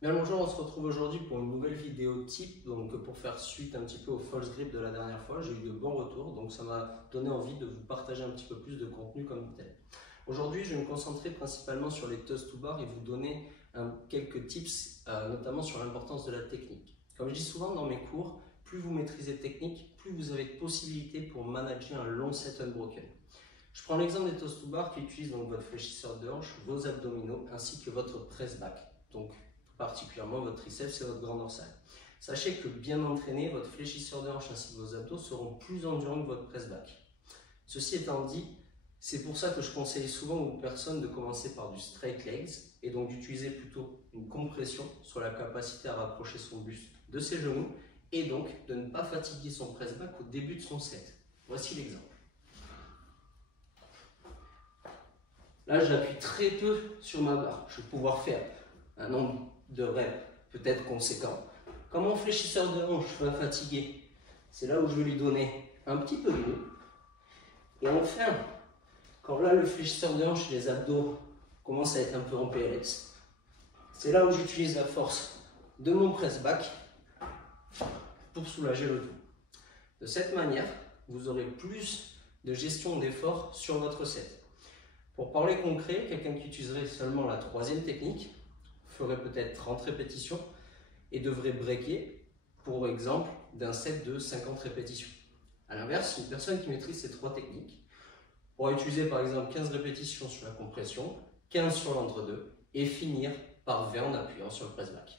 Bien bonjour, on se retrouve aujourd'hui pour une nouvelle vidéo type, donc pour faire suite un petit peu au false grip de la dernière fois. J'ai eu de bons retours, donc ça m'a donné envie de vous partager un petit peu plus de contenu comme tel. Aujourd'hui, je vais me concentrer principalement sur les toes to bar et vous donner quelques tips, notamment sur l'importance de la technique. Comme je dis souvent dans mes cours, plus vous maîtrisez technique, plus vous avez de possibilités pour manager un long set unbroken. Je prends l'exemple des toes to bar qui utilisent donc votre fléchisseur de hanche, vos abdominaux ainsi que votre press back. Donc particulièrement votre triceps et votre grand dorsal. Sachez que bien entraîné, votre fléchisseur de hanche ainsi que vos abdos seront plus endurants que votre press back. Ceci étant dit, c'est pour ça que je conseille souvent aux personnes de commencer par du straight legs et donc d'utiliser plutôt une compression sur la capacité à rapprocher son buste de ses genoux et donc de ne pas fatiguer son press back au début de son set. Voici l'exemple. Là, j'appuie très peu sur ma barre. Je vais pouvoir faire un nombre de reps peut-être conséquent. Quand mon fléchisseur de hanche va fatiguer, c'est là où je vais lui donner un petit peu d'eau. Et enfin, quand là le fléchisseur de hanche et les abdos commencent à être un peu en PLS, c'est là où j'utilise la force de mon press back pour soulager le tout. De cette manière, vous aurez plus de gestion d'effort sur votre set. Pour parler concret, quelqu'un qui utiliserait seulement la troisième technique ferait peut-être 30 répétitions et devrait breaker, pour exemple, d'un set de 50 répétitions. A l'inverse, une personne qui maîtrise ces trois techniques pourra utiliser par exemple 15 répétitions sur la compression, 15 sur l'entre-deux et finir par 20 en appuyant sur le press back.